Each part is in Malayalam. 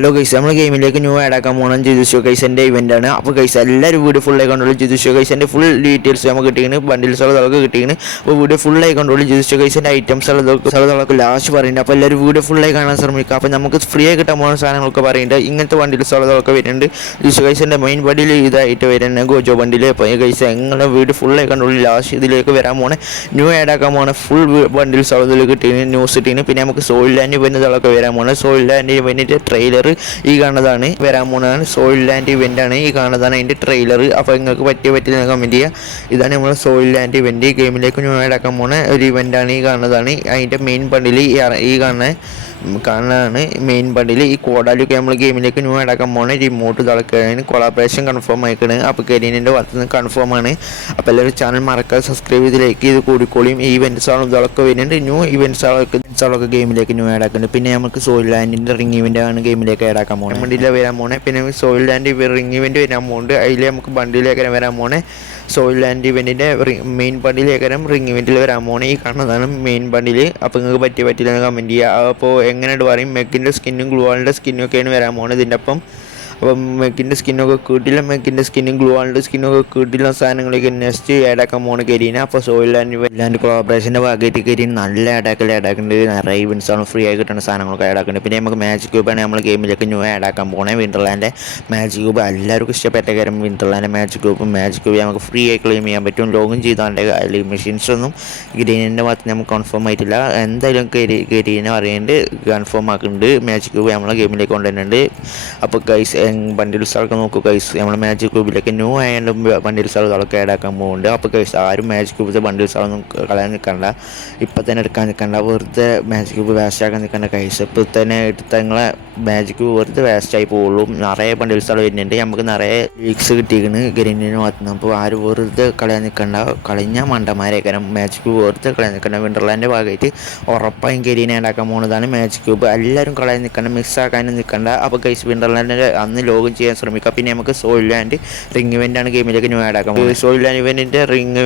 ഹലോ ഗൈസ്, നമ്മൾ ഗെയിമിലേക്ക് ന്യൂ ആഡ് ആക്കാൻ പോകണം ജിതുഷോ ഗൈസിൻ്റെ ഇവൻ്റ് ആണ്. അപ്പോൾ ഗൈസ് എല്ലാവരും വീഡിയോ ഫുൾ ആയി കണ്ടോളൂ. ജിതുഷോ ഗൈസിൻ്റെ ഫുൾ ഡീറ്റെയിൽസ് നമുക്ക് കിട്ടിയാണ്, ബണ്ടിൽസ് ഉള്ളതൊക്കെ കിട്ടിയാണ്. അപ്പോൾ വീഡിയോ ഫുൾ ആയി കണ്ടോളൂ. ജിതുഷോ ഗൈസിൻ്റെ ഐറ്റംസ് ഉള്ളതൊക്കെ ലാസ്റ്റ് പറയുന്നുണ്ട്. അപ്പോൾ എല്ലാവരും വീഡിയോ ഫുൾ ആയി കാണാൻ ശ്രമിക്കുക. അപ്പോൾ നമുക്ക് ഫ്രീ ആയി കിട്ടാൻ പോകുന്ന സാധനങ്ങളൊക്കെ പറയുന്നുണ്ട്. ഇങ്ങനത്തെ ബണ്ടിൽസ് ഉള്ളതൊക്കെ വരുന്നുണ്ട്. ജിതുഷോ ഗൈസിൻ്റെ മെയിൻ ബണ്ടിൽ ഇതായിട്ട് വരുന്നത് ഗോജോ ബണ്ടിൽ. അപ്പോൾ ഗൈസ് എങ്ങനെ വീഡിയോ ഫുൾ ആയി കണ്ടോളൂ. ലാസ്റ്റ് ഇതിലേക്ക് വരാൻ പോണേ ന്യൂ ആഡ് ആക്കാൻ പോണേ ഫുൾ ബണ്ടിൽസ് ഉള്ളതിൽ കിട്ടിയാണ്, ന്യൂസ് കിട്ടിയാണ്. പിന്നെ നമുക്ക് സോയിൽ ലാൻഡ് ഇവൻ്റുകളൊക്കെ വരാൻ പോണേ. സോയിൽ ലാൻഡ് ഇവൻ്റിൻ്റെ ട്രെയിലർ ഈ കാണുന്നതാണ്, വരാൻ പോകുന്നതാണ്. സോയിൽ ലാൻഡ് ഇവൻ്റ് ആണ്, ഈ കാണുന്നതാണ് അതിൻ്റെ ട്രെയിലർ. അപ്പോൾ നിങ്ങൾക്ക് പറ്റിയ കമൻറ്റ് ചെയ്യുക. ഇതാണ് നമ്മൾ സോയിൽ ലാൻഡ് ഇവൻ്റ്. ഗെയിമിലേക്ക് ന്യൂ ആഡ് ആക്കാൻ പോകുന്ന ഒരു ഇവൻ്റാണ്, ഈ കാണുന്നതാണ്. അതിൻ്റെ മെയിൻ ബണ്ടിൽ ഈ കാണുന്നതാണ് മെയിൻ ബണ്ടിൽ. ഈ കോഡാലൊക്കെ നമ്മൾ ഗെയിമിലേക്ക് ന്യൂ ആഡ് ആക്കാൻ പോകുന്ന റിമോട്ട് തളക്കുകയാണ്. കൊളാബറേഷൻ കൺഫേം ആയിക്കണ്. അപ്പോൾ കരിയനിൻ്റെ ഭാഗത്ത് നിന്ന് കൺഫേം ആണ്. അപ്പോൾ എല്ലാവരും ചാനൽ മറക്കാതെ സബ്സ്ക്രൈബ് ചെയ്ത് ലൈക്ക് ചെയ്ത് കൂടിക്കോളിയും. ഈ ഇവൻറ്റ്സുകളും ഇതൊക്കെ വരുന്നുണ്ട്. ന്യൂ ഇവൻറ്റ്സുകളൊക്കെ ഗെയിമിലേക്ക് ന്യൂ ആഡ് ആക്കുന്നുണ്ട്. പിന്നെ നമുക്ക് സോയിൽ ലാൻഡിൻ്റെ റിംഗ് ഇവൻ്റ് ആണ് ഗെയിമിലേക്ക് ആഡ് ആക്കാൻ പോകുന്നത്. ബണ്ടിലാണ് വരാൻ പോണേ. പിന്നെ സോയിൽ ലാൻഡ് റിംഗ് ഇവൻ്റ് വരാൻ പോകുന്നുണ്ട്. അതിൽ നമുക്ക് ബണ്ടിലേക്ക് വരാൻ പോണേ. സോയിൽ ലാൻഡ് ഇവൻറ്റിൻ്റെ മെയിൻ ബണ്ടിലേക്ക് റിംഗ് ഇവൻറ്റിൽ വരാൻ പോണേ. ഈ കാണുന്നതാണ് മെയിൻ ബണ്ടിൽ. അപ്പോൾ നിങ്ങൾക്ക് പറ്റില്ലെന്ന് കമൻറ്റ് ചെയ്യുക. അപ്പോൾ എങ്ങനെയായിട്ട് പറയും, മെക്കിൻ്റെ സ്കിന്നും ഗ്ലൂവാളിൻ്റെ സ്കിന്നും ഒക്കെയാണ് വരാൻ പോകുന്നത് ഇതിൻ്റെ ഒപ്പം. അപ്പം മെക്കിൻ്റെ സ്കിന്നൊക്കെ കിട്ടില്ല, മെക്കിൻ്റെ സ്കിന്നും ഗ്ലൂവാളിൻ്റെ സ്കിന്നൊക്കെ കിട്ടില്ല സാധനങ്ങളൊക്കെ നെക്സ്റ്റ് ആഡാക്കാൻ പോകുന്ന കരിയന. അപ്പോൾ സോയിൽ ലാൻഡ് കൊളാബറേഷൻ്റെ ഭാഗമായിട്ട് കരിയൻ നല്ല ആഡാക്കുന്നുണ്ട്. നിറയെ ഇവൻസാണ് ഫ്രീ ആയി കിട്ടുന്ന സാധനങ്ങളൊക്കെ ആഡാക്കുന്നുണ്ട്. പിന്നെ നമുക്ക് മാജിക് ക്യൂബാണ് നമ്മൾ ഗെയിമിലേക്ക് ന്യൂ ആഡാക്കാൻ പോകുന്നത്. വിൻ്റർലാൻഡ് മാജിക് ക്യൂബ് എല്ലാവർക്കും ഇഷ്ടപ്പെട്ട കാര്യം. വിൻ്റർലാൻഡ് മാജിക് ക്യൂബ് നമുക്ക് ഫ്രീ ആയി ക്ലെയിം ചെയ്യാൻ പറ്റും. ലോഗിൻ ചെയ്താണ്ട് അതിൽ മെഷീൻസൊന്നും ഗ്രീനിൻ്റെ ഭാഗത്ത് നമുക്ക് കൺഫേം ആയിട്ടില്ല. എന്തായാലും കരിയനെ അറിയേണ്ടത് കൺഫേം ആക്കുന്നുണ്ട്. മാജിക് ക്യൂബ് നമ്മളെ ഗെയിമിലേക്ക് കൊണ്ടുവരുന്നുണ്ട്. അപ്പോൾ ഗൈസ് ബണ്ടിൽസുകളൊക്കെ നോക്കുക ഗൈസ്. നമ്മൾ മാജിക് ക്യൂബിലേക്ക് ന്യൂ ആയതുകൊണ്ട് ബണ്ടിൽസുകളൊക്കെ ആഡ് ആക്കാൻ പോകുന്നുണ്ട്. അപ്പോൾ ഗൈസ് ആരും മാജിക് ക്യൂബിലെ ബണ്ടിൽസുകളൊന്നും കളയാൻ നിൽക്കണ്ട, ഇപ്പം തന്നെ എടുക്കാൻ നിൽക്കണ്ട. വെറുതെ മാജിക് ക്യൂബ് വേസ്റ്റ് ആക്കാൻ നിൽക്കണ്ട ഗൈസ്. ഇപ്പോൾ തന്നെ എടുത്ത നിങ്ങളെ മാജിക് ക്യൂബ് വെറുതെ വേസ്റ്റായി പോകുള്ളൂ. നിറയെ ബണ്ടിൽസുകൾ വരുന്നുണ്ട്. നമുക്ക് നിറയെ ലീക്സ് കിട്ടിയിരിക്കുന്നു ഗെരിനിന് ഭാഗത്തുനിന്ന്. അപ്പോൾ ആരും വെറുതെ കളയാൻ നിൽക്കണ്ട, കളഞ്ഞാൽ മണ്ടന്മാരേക്കാരം. മാജിക് ക്യൂബ് വെറുതെ കളയാൻ നിൽക്കണ്ട. വിൻ്റർലാൻഡിൻ്റെ ഭാഗമായിട്ട് ഉറപ്പായും ഗെരീനെ ആഡാക്കാൻ പോകുന്നതാണ് മാജിക് ക്യൂബ്. എല്ലാവരും കളയാൻ നിൽക്കണ്ട, മിസ്സാക്കാനും നിൽക്കണ്ട. അപ്പോൾ ഗൈസ് വിൻ്റർലാൻഡിൻ്റെ അന്ന് ലോഗിൻ ചെയ്യാൻ ശ്രമിക്കുക. പിന്നെ നമുക്ക് സോയിൽ ലാൻഡ് റിംഗ് ഇവൻ്റാണ് ഗെയിമിലേക്ക് ന്യൂ ആഡ് ആക്കാൻ പോകുന്നത്. സോയിൽ ലാൻഡ് ഇവൻറ്റിൻ്റെ റിംഗ്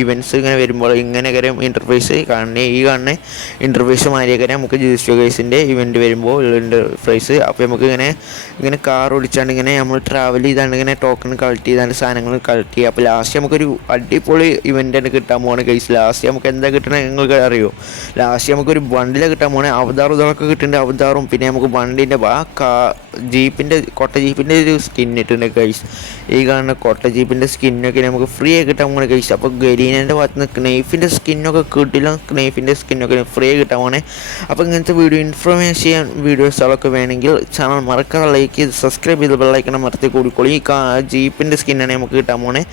ഇവൻറ്റ്സ് ഇങ്ങനെ വരുമ്പോൾ ഇങ്ങനെ കാര്യം ഇൻ്റർഫേസ് കാണുന്ന ഇൻ്റർഫേസ് മാറിയേക്കാരം നമുക്ക് ജിസ്റ്റോ ഗൈസിൻ്റെ ഇവൻറ്റ് വരുമ്പോൾ ഇൻ്റർഫേസ്. അപ്പോൾ നമുക്ക് ഇങ്ങനെ കാർ ഓടിച്ചാണ്ട് ഇങ്ങനെ നമ്മൾ ട്രാവൽ ചെയ്താണ്ട് ഇങ്ങനെ ടോക്കൺ കളക്ട് ചെയ്താണ്ട് സാധനങ്ങൾ കളക്ട് ചെയ്യുക. അപ്പോൾ ലാസ്റ്റ് നമുക്കൊരു അടിപൊളി ഇവൻ്റാണ് കിട്ടാൻ പോകുന്നത് ഗൈസ്. ലാസ്റ്റ് നമുക്ക് എന്താ കിട്ടണത് നിങ്ങൾക്ക് അറിയോ? ലാസ്റ്റ് നമുക്കൊരു ബണ്ടിലെ കിട്ടാൻ പോകുന്നത്. അവതാറും ഇതൊക്കെ കിട്ടുന്നുണ്ട്, അവതാറും. പിന്നെ നമുക്ക് വണ്ടീൻ്റെ ജീപ്പിൻ്റെ കൊട്ട ജീപ്പിൻ്റെ ഒരു സ്കിൻ ഇട്ടുണ്ട് ഗൈസ്. ഈ കാണുന്ന കൊട്ട ജീപ്പിൻ്റെ സ്കിന്നൊക്കെ നമുക്ക് ഫ്രീ ആയി കിട്ടാൻ പോകുന്നത് ഗൈസ്. അപ്പോൾ ഗരീനൻ്റെ ഭാഗത്ത് നിന്ന് ക്നൈഫിൻ്റെ സ്കിന്നൊക്കെ കിട്ടില്ല, ക്നൈഫിൻ്റെ സ്കിന്നൊക്കെ ഫ്രീ ആയി കിട്ടാൻ പോകുന്നത്. അപ്പോൾ ഇങ്ങനത്തെ ഇൻഫർമേഷൻ വീഡിയോസുകളൊക്കെ വേണമെങ്കിൽ ചാനൽ മറക്കാതെ ലൈക്ക് ചെയ്ത് സബ്സ്ക്രൈബ് ചെയ്ത് ബെല്ലൈക്കണം മറത്തി കൂടിക്കോളി. ഈ ജീപ്പിൻ്റെ സ്കിന്നാണ് നമുക്ക് കിട്ടാൻ പോകുന്നത്.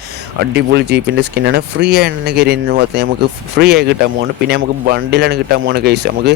അടിപൊളി ജീപ്പിൻ്റെ സ്കിന്നാണ്. ഫ്രീ ആയിട്ട് ഗരീനൻ്റെ ഭാഗത്ത് നമുക്ക് ഫ്രീ ആയി കിട്ടാൻ പോകുന്നത്. പിന്നെ നമുക്ക് ബണ്ടിലാണ് കിട്ടാൻ പോകുന്നത് ഗൈസ്. നമുക്ക്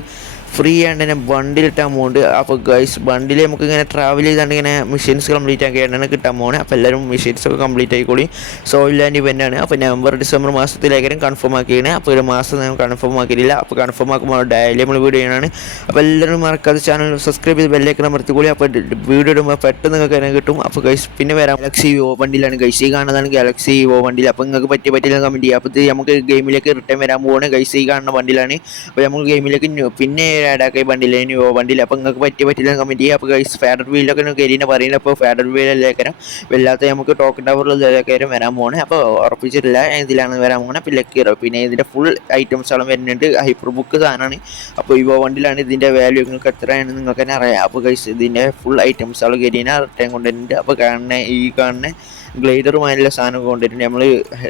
ഫ്രീ ആയിട്ട് തന്നെ ബണ്ടിലിട്ടാൻ പോകുന്നുണ്ട്. അപ്പോൾ ഗൈസ് ബണ്ടിൽ നമുക്ക് ഇങ്ങനെ ട്രാവൽ ചെയ്താണ്ട് ഇങ്ങനെ മെഷീൻസ് കംപ്ലീറ്റ് ആക്കിയാണ് കിട്ടാൻ പോകുന്നത്. അപ്പോൾ എല്ലാവരും മെഷീൻസൊക്കെ കംപ്ലീറ്റ് ആയിക്കോളി. സോയിൽ ലാൻഡ് ഇവൻ്റാണ്. അപ്പോൾ നവംബർ ഡിസംബർ മാസത്തിലേക്കാരും കൺഫേം ആക്കിയാണ്. അപ്പോൾ ഒരു മാസം നമ്മൾ കൺഫേം ആക്കിയിട്ടില്ല. അപ്പോൾ കൺഫേം ആക്കുമ്പോൾ ഡെയിലി നമ്മൾ വീഡിയോ ചെയ്യണമാണ്. അപ്പോൾ എല്ലാവരും മറക്കാതെ ചാനൽ സബ്സ്ക്രൈബ് ചെയ്ത് ബെല്ലൈക്കൺ അമർത്തിക്കോളി. അപ്പോൾ വീഡിയോ ഇടുമ്പോൾ പെട്ടെന്ന് നിങ്ങൾക്ക് തന്നെ കിട്ടും. അപ്പോൾ ഗൈസ് പിന്നെ വരാം ഗാലക്സി വിവോ വണ്ടിയിലാണ് ഗൈസ്. ഈ കാണുന്നതാണ് ഗാലക്സി വിവോ വണ്ടിയിൽ. അപ്പോൾ നിങ്ങൾക്ക് പറ്റില്ല കമൻറ്റ് ചെയ്യുക. അപ്പോൾ ഇത് നമുക്ക് ഗെയിമിലേക്ക് റിട്ടേൺ വരാൻ പോകുകയാണ് ഗൈസ്. ഈ കാണുന്ന വണ്ടിയിലാണ്. അപ്പോൾ നമുക്ക് ഗെയിമിലേക്ക് പിന്നെ ആഡാക്കി വണ്ടിയിലെ ന്യൂ വണ്ടിയിൽ. അപ്പോൾ നിങ്ങൾക്ക് പറ്റില്ല കമൻറ്റ് ചെയ്യുക. അപ്പോൾ ഗൈസ് ഫാഡർ വീലൊക്കെ കരിയനെ പറയുന്നത്. അപ്പോൾ ഫാഡർ വീലിലേക്കാരം വല്ലാത്ത നമുക്ക് ടോക്കൺ ടവറിലേക്കാരും വരാൻ പോകുന്നത്. അപ്പോൾ ഉറപ്പിച്ചിട്ടില്ല ഇതിലാണ് വരാൻ പോകുന്നത്. പിന്നെ ലക്കിറോ പിന്നെ ഇതിൻ്റെ ഫുൾ ഐറ്റംസോളം വരുന്നുണ്ട്. ഹൈപ്പർ ബുക്ക് സാധനമാണ്. അപ്പോൾ വിവോ വണ്ടിയിലാണ്. ഇതിൻ്റെ വാല്യൂ നിങ്ങൾക്ക് എത്രയാണ് നിങ്ങൾക്ക് തന്നെ അറിയാം. അപ്പോൾ ഗൈസ് ഇതിൻ്റെ ഫുൾ ഐറ്റംസോളം കരിയനെ റിട്ടേൺ കൊണ്ടുവരുന്നുണ്ട്. അപ്പോൾ കാണുന്ന ഗ്ലൈഡറുമായുള്ള സാധനം കൊണ്ടുവരുന്നുണ്ട്. നമ്മൾ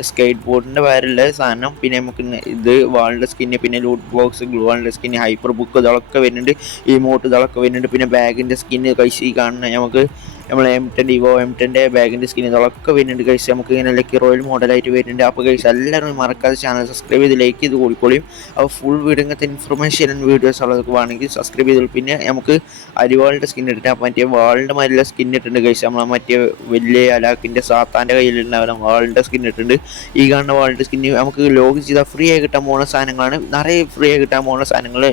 സ്കേറ്റ് ബോർഡിൻ്റെ വയറുള്ള സാധനം. പിന്നെ നമുക്ക് ഇത് വാളിൻ്റെ സ്കിന്ന്, പിന്നെ ലൂട്ട് ബോക്സ്, ഗ്ലൂ വാളിൻ്റെ സ്കിന്ന്, ഹൈപ്പർ ബുക്ക് ഇതൊക്കെ വരുന്നുണ്ട്. ഈ മോട്ട് ഇതൊക്കെ വരുന്നുണ്ട്. പിന്നെ ബാഗിൻ്റെ സ്കിന്ന് കഴിച്ച് ഈ കാണുന്ന നമുക്ക് നമ്മൾ M10 വിവോ M10ൻ്റെ ബാഗിൻ്റെ സ്കിൻ ഇതൊക്കെ വരുന്നുണ്ട് കഴിച്ച്. നമുക്ക് ഇങ്ങനെ ലക്കി റോയൽ മോഡലായിട്ട് വരുന്നുണ്ട്. അപ്പോൾ കഴിച്ച് എല്ലാവരും മറക്കാതെ ചാനൽ സബ്സ്ക്രൈബ് ചെയ്ത് ലൈക്ക് ചെയ്ത് കൂടിക്കോളിയും. അപ്പോൾ ഫുൾ വീഡിയോ ഇങ്ങനത്തെ ഇൻഫർമേഷൻ വീഡിയോസ് ഉള്ളതൊക്കെ വേണമെങ്കിൽ സബ്സ്ക്രൈബ് ചെയ്തോളൂ. പിന്നെ നമുക്ക് അരിവാളിൻ്റെ സ്കിൻ ഇട്ടിട്ട് മറ്റേ വാളിൻ്റെ മാതിരിയുള്ള സ്കിൻ ഇട്ടിട്ടുണ്ട് കഴിച്ച്. നമ്മൾ മറ്റേ വലിയ അലാക്കിൻ്റെ സാത്താൻ്റെ കയ്യിലുണ്ടാവുന്ന വാളിൻ്റെ സ്കിൻ ഇട്ടിട്ടുണ്ട്. ഈ കാണുന്ന വാളിൻ്റെ സ്കിന്ന് നമുക്ക് ലോഗിൻ ചെയ്താൽ ഫ്രീ ആയി കിട്ടാൻ പോകുന്ന സാധനങ്ങളാണ്. നിറയെ ഫ്രീ ആയി കിട്ടാൻ പോകുന്ന സാധനങ്ങൾ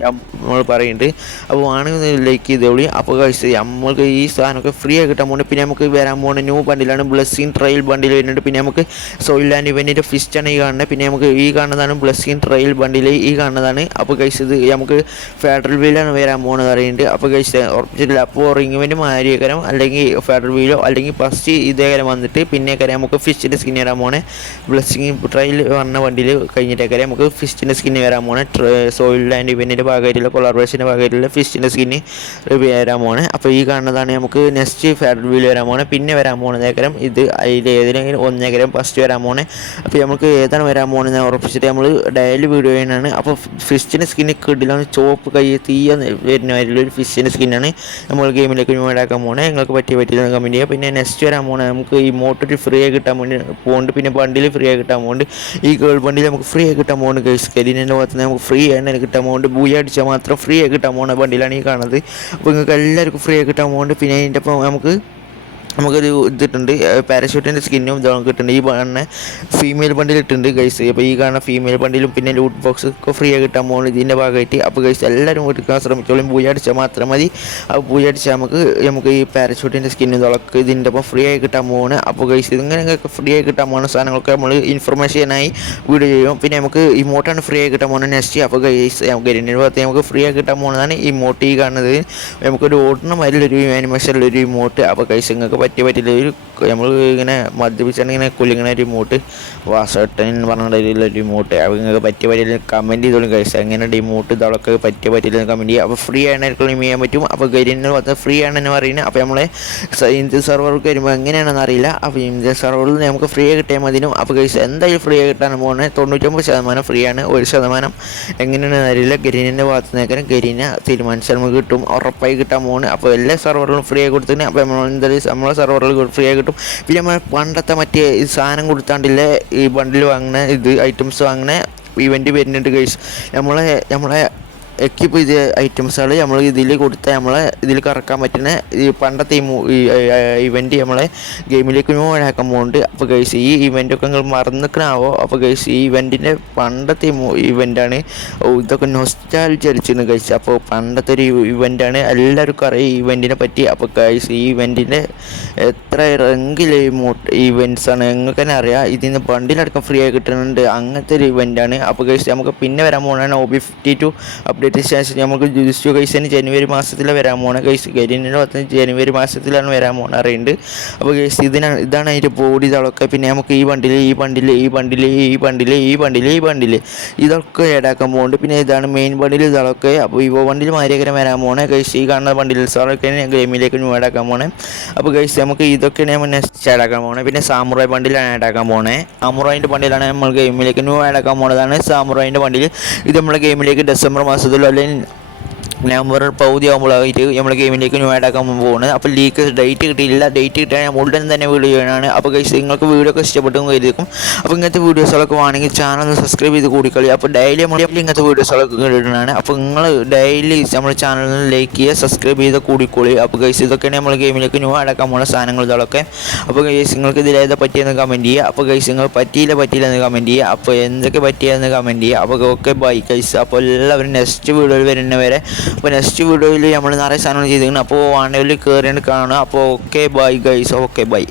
നമ്മൾ പറയുന്നുണ്ട്. അപ്പോൾ വേണമെങ്കിൽ ലൈക്ക് ചെയ്തോളി. അപ്പോൾ കഴിച്ച് നമ്മൾക്ക് ഈ സാധനമൊക്കെ ഫ്രീ ആയി കിട്ടാൻ പോകുന്നത്. പിന്നെ നമുക്ക് വരാൻ പോകുന്ന ന്യൂ ബണ്ടിലാണ് ബ്ലെസ്സിങ് ട്രയൽ ബണ്ടിൽ വരുന്നുണ്ട്. പിന്നെ നമുക്ക് സോയിൽ ആൻഡ് ഇവൻറ്റിൻ്റെ ഫിസ്റ്റാണ് ഈ കാണുന്നത്. പിന്നെ നമുക്ക് ഈ കാണുന്നതാണ് ബ്ലെസ്സിങ് ട്രയൽ ബണ്ടിൽ ഈ കാണുന്നതാണ്. അപ്പോൾ ഗൈസ് ഇത് നമുക്ക് ഫെഡറൽ വീലാണ് വരാൻ പോകുന്നത് അറിയുന്നുണ്ട്. അപ്പോൾ ഗൈസ് ഉറപ്പിച്ചിട്ടില്ല. അപ്പോൾ റിംഗ് ഇവൻറ്റ് മാരിയേക്കരം അല്ലെങ്കിൽ ഫെഡറൽ വീലോ അല്ലെങ്കിൽ ഫസ്റ്റ് ഇതേക്കരം വന്നിട്ട് പിന്നേക്കരം നമുക്ക് ഫിസ്റ്റിൻ്റെ സ്കിൻ വരാൻ പോണേ. ബ്ലെസ്സിങ് ട്രയൽ പറഞ്ഞ വണ്ടിയിൽ കഴിഞ്ഞിട്ടേക്കരം നമുക്ക് ഫിസ്റ്റിൻ്റെ സ്കിന്ന് വരാൻ പോണേ. സോയിൽ ആൻഡ് ഇവൻറ്റിൻ്റെ ഭാഗമായിട്ടുള്ള കൊളാബറേഷൻ്റെ ഭാഗമായിട്ടുള്ള ഫിസ്റ്റിൻ്റെ സ്കിന്ന് വരാൻ പോണേ. അപ്പോൾ ഈ കാണുന്നതാണ് നമുക്ക് നെക്സ്റ്റ് ഫെഡറൽ വീൽ വരാൻ പോണേ. പിന്നെ വരാൻ പോകുന്നതേക്കരം ഇത് അതിൽ ഏതിനെങ്കിലും ഒന്നേക്കരം ഫസ്റ്റ് വരാൻ പോണേ. അപ്പോൾ നമുക്ക് ഏതാണ് വരാൻ പോകുന്നത് ഞാൻ ഉറപ്പിച്ചിട്ട് നമ്മൾ ഡെയിലി വീഡിയോ ചെയ്യുന്നതാണ്. അപ്പോൾ ഫിഷിൻ്റെ സ്കിന്ന് കിടിലാണ്, ചോപ്പ് കൈ തീയ വരുന്നവരിലൊരു ഫിഷിൻ്റെ സ്കിന്നാണ് നമ്മൾ ഗെയിമിലേക്ക് ഇടാക്കാൻ പോകുന്നത്. നിങ്ങൾക്ക് പറ്റില്ല കമൻറ്റ് ചെയ്യുക. പിന്നെ നെക്സ്റ്റ് വരാൻ പോകുന്നത് നമുക്ക് ഈ മോട്ടർ ഫ്രീ ആയി കിട്ടാൻ വേണ്ടി പോകുന്നുണ്ട്. പിന്നെ ബണ്ടിൽ ഫ്രീ ആയി കിട്ടാൻ പോകുന്നുണ്ട്. ഈ ഗേൾ ബണ്ടിൽ നമുക്ക് ഫ്രീ ആയി കിട്ടാൻ പോകുന്നുണ്ട്. ഗൈസ് കരിൻ്റെ ഭാഗത്ത് നിന്ന് നമുക്ക് ഫ്രീ ആയിട്ട് കിട്ടാൻ പോകുന്നുണ്ട്. ബൂയ അടിച്ചാൽ മാത്രം ഫ്രീ ആയി കിട്ടാൻ പോകുന്ന ബണ്ടിലാണ് ഈ കാണുന്നത്. അപ്പോൾ നിങ്ങൾക്ക് എല്ലാവർക്കും ഫ്രീ ആയി കിട്ടാൻ പോകുന്നുണ്ട്. പിന്നെ അതിൻ്റെ ഒപ്പം നമുക്കൊരു ഇതിട്ടുണ്ട് പാരഷൂട്ടിൻ്റെ സ്കിന്നും ഇതാണ് കിട്ടുന്നുണ്ട്. ഈ കാണുന്ന ഫീമെയിൽ ബണ്ടിൽ ഇട്ടുണ്ട് ഗൈസ്. അപ്പോൾ ഈ കാണുന്ന ഫീമെയിൽ ബണ്ടിലും പിന്നെ ലൂട്ട് ബോക്സ് ഒക്കെ ഫ്രീ ആയി കിട്ടാൻ പോകുന്നത് ഇതിൻ്റെ ഭാഗമായിട്ട്. അപ്പോൾ ഗൈസ് എല്ലാവരും എടുക്കാൻ ശ്രമിച്ചോളും. പൂജ അടിച്ചാൽ മാത്രം മതി. അപ്പോൾ പൂജ അടിച്ചാൽ നമുക്ക് ഈ പാരഷൂട്ടിൻ്റെ സ്കിന്നും ഇതൊക്കെ ഇതിൻ്റെ ഒപ്പം ഫ്രീ ആയി കിട്ടാൻ പോകുന്നത്. അപ്പോൾ ഗൈസ് ഇതിങ്ങനെയൊക്കെ ഫ്രീ ആയി കിട്ടാൻ പോകുന്ന സാധനങ്ങളൊക്കെ നമ്മൾ ഇൻഫർമേഷനായി വീഡിയോ ചെയ്യും. പിന്നെ നമുക്ക് ഇമോട്ടാണ് ഫ്രീ ആയി കിട്ടാൻ പോകുന്നത് നെക്സ്റ്റ്. അപ്പോൾ ഗൈസ് ഗരിൻ്റെ ഭാഗത്ത് നമുക്ക് ഫ്രീ ആയി കിട്ടാൻ പോകുന്നതാണ് ഇമോട്ട് ഈ കാണുന്നത്. നമുക്കൊരു ഓടുന്ന മരിലൊരു ആനിമേഷനിലൊരു ഇമോട്ട്. അപ്പോൾ ഗൈസ് നിങ്ങൾക്ക് പറ്റില്ല ഒരു നമ്മൾ ഇങ്ങനെ മദ്യപിച്ചാണ് ഇങ്ങനെ കുലിങ്ങനെ ഒരു ഇമോട്ട് വാസട്ടൻ പറഞ്ഞ ഇമോട്ട്. അപ്പോൾ നിങ്ങൾക്ക് പറ്റില്ല കമൻറ്റ് ചെയ്തോളും കഴിച്ച അങ്ങനെ ഇമോട്ട് ഇതൊക്കെ പറ്റില്ല കമൻറ്റ് ചെയ്യുക. അപ്പോൾ ഫ്രീ ആണെങ്കിലും ചെയ്യാൻ പറ്റും. അപ്പോൾ ഗരിനെ പറഞ്ഞാൽ ഫ്രീ ആണെന്ന് പറയുന്നത്. അപ്പോൾ നമ്മളെ ഇന്ത്യൻ സെർവർക്ക് വരുമ്പോൾ എങ്ങനെയാണെന്ന് അറിയില്ല. അപ്പോൾ ഇന്ത്യൻ സെർവറിൽ നമുക്ക് ഫ്രീ ആയി കിട്ടിയാൽ മതിനും. അപ്പോൾ കഴിച്ച് എന്തായാലും ഫ്രീ ആയി കിട്ടാൻ പോകുന്നത് 99% ഫ്രീ ആണ്. 1% എങ്ങനെയാണെന്ന് അറിയില്ല. ഗരീനിൻ്റെ ഭാഗത്ത് നിന്നേക്കാൻ ഗരീനെ തീരുമാനിച്ചാൽ നമുക്ക് കിട്ടും, ഉറപ്പായി കിട്ടാൻ പോകുന്നത്. അപ്പോൾ എല്ലാ സെർവറിലും ഫ്രീ ആയി കൊടുത്തതിന് അപ്പോൾ എന്തായാലും നമ്മളെ സെർവറിൽ ഫ്രീ ആയി കിട്ടും. പിന്നെ നമ്മൾ പണ്ടത്തെ മറ്റേ സാധനം കൊടുത്താണ്ടില്ലേ ഈ ബണ്ടിൽ വാങ്ങുന്ന ഇത് ഐറ്റംസ് വാങ്ങുന്ന ഇവൻറ്റ് വരുന്നുണ്ട് ഗൈസ്. നമ്മളെ എക്കിപ്പോൾ ഇത് ഐറ്റംസുകൾ നമ്മൾ ഇതിൽ കൊടുത്താൽ നമ്മളെ ഇതിൽ കറക്കാൻ പറ്റുന്ന ഈ പണ്ടത്തെ ഈ ഇവൻറ്റ് നമ്മളെ ഗെയിമിലേക്ക് ആക്കാൻ പോകുന്നുണ്ട്. അപ്പോൾ ഗൈസ് ഈ ഇവൻറ്റൊക്കെ നിങ്ങൾ മറന്നിക്കണാവോ? അപ്പോൾ ഗൈസ് ഈ ഇവൻറ്റിൻ്റെ പണ്ടത്തെ ഇവൻ്റാണ്. ഇതൊക്കെ നൊസ്റ്റാൾജിയ അടിച്ചിരുന്നു ഗൈസ്. അപ്പോൾ പണ്ടത്തെ ഒരു ഇവൻ്റാണ്, എല്ലാവർക്കും അറിയാം ഈ ഇവൻറ്റിനെ പറ്റി. അപ്പോൾ ഗൈസ് ഈ ഇവൻറ്റിൻ്റെ എത്ര റെങ്കിലെ ഇവൻറ്റ്സാണ് നിങ്ങൾക്ക് തന്നെ അറിയാം. ഇതിന് ബണ്ടിലടക്കം ഫ്രീ ആയി കിട്ടുന്നുണ്ട്. അങ്ങനത്തെ ഒരു ഇവൻ്റാണ്. അപ്പോൾ ഗൈസ് നമുക്ക് പിന്നെ വരാൻ പോകുന്നതാണ് OB52 അപ്ഡേറ്റ് ശേഷം നമുക്ക് ജുഡിഷ്യൽ കേസിന് ജനുവരി മാസത്തിൽ വരാൻ പോകുന്നത് ഗൈസ്. ഗരീനിൻ്റെ ഭാഗത്ത് ജനുവരി മാസത്തിലാണ് വരാൻ പോകുന്നത് അറിയുന്നുണ്ട്. അപ്പോൾ ഗൈസ് ഇതാണ് അതിൻ്റെ ബോഡി ഇതൊക്കെ. പിന്നെ നമുക്ക് ഈ ബണ്ടിൽ ഇതൊക്കെ ഏടാക്കാൻ പോകുന്നുണ്ട്. പിന്നെ ഇതാണ് മെയിൻ ബണ്ടിൽ ഇതൊക്കെ. അപ്പോൾ ഈ ബണ്ടിൽ മാരിയകരം വരാൻ പോകുന്നത് ഗൈസ്. ഈ കാണുന്ന ബണ്ടിൽസൊക്കെ ഗെയിമിലേക്ക് ഏടാക്കാൻ പോകുന്നത്. അപ്പോൾ ഗൈസ് നമുക്ക് ഇതൊക്കെയാണ് നമ്മൾ നെക്സ്റ്റ് ഏടാക്കാൻ പോകുന്നത്. പിന്നെ സാമുറായി ബണ്ടിലാണ് ഏടാക്കാൻ പോകുന്നത്. സാമുറായിൻ്റെ ബണ്ടിലാണ് നമ്മൾ ഗെയിമിലേക്ക് ഏടാക്കാൻ പോകുന്നതാണ് സാമുറായിൻ്റെ ബണ്ടിൽ. ഇത് നമ്മുടെ ഗെയിമിലേക്ക് ഡിസംബർ മാസത്തിൽ അല്ലെങ്കിൽ നവംബർ പകുതി ആകുമ്പോഴായിട്ട് നമ്മൾ ഗെയിമിലേക്ക് ന്യൂ ആഡാക്കാൻ പോകുന്നത്. അപ്പോൾ ലീക്ക് ഡേറ്റ് കിട്ടിയില്ല. ഡേറ്റ് കിട്ടാൻ ഞാൻ ഉടൻ തന്നെ വീഡിയോ ചെയ്യണമാണ്. അപ്പോൾ ഗൈസ് നിങ്ങൾക്ക് വീഡിയോ ഒക്കെ ഇഷ്ടപ്പെട്ടെന്ന് കരുതിക്കും. അപ്പോൾ ഇങ്ങനത്തെ വീഡിയോസുകളൊക്കെ വേണമെങ്കിൽ ചാനൽ സബ്സ്ക്രൈബ് ചെയ്ത് കൂടിക്കളി. അപ്പോൾ ഡെയിലി നമ്മൾ ഇങ്ങനത്തെ വീഡിയോസുകളൊക്കെ ഇടുന്നതാണ്. അപ്പോൾ നിങ്ങൾ ഡെയിലി നമ്മുടെ ചാനലിൽ ലൈക്ക് ചെയ്യുക, സബ്സ്ക്രൈബ് ചെയ്ത് കൂടിക്കോളി. അപ്പോൾ ഗൈസ് ഇതൊക്കെയാണ് നമ്മൾ ഗെയിമിലേക്ക് ന്യൂ ആഡാക്കാൻ പോകുന്ന സാധനങ്ങൾ ഇതൊക്കെ. അപ്പോൾ ഗൈസ് നിങ്ങൾക്ക് ഇതിലേതാ പറ്റിയെന്ന് കമൻറ്റ് ചെയ്യുക. അപ്പോൾ ഗൈസ് നിങ്ങൾ പറ്റിയില്ല എന്ന് കമൻറ്റ് ചെയ്യുക. അപ്പോൾ എന്തൊക്കെ പറ്റിയെന്ന് കമൻറ്റ് ചെയ്യുക. അപ്പോൾ ഓക്കെ ബൈ ഗൈസ്. അപ്പോൾ എല്ലാവരും നെക്സ്റ്റ് വീഡിയോയിൽ വരുന്നവരെ. അപ്പോൾ നെക്സ്റ്റ് വീഡിയോയിൽ നമ്മൾ നിറയെ സാധനങ്ങൾ ചെയ്തിരിക്കണം. അപ്പോൾ ആണെങ്കിൽ കയറിയാണ് കാണുക. അപ്പോൾ okay bye guys. Okay bye.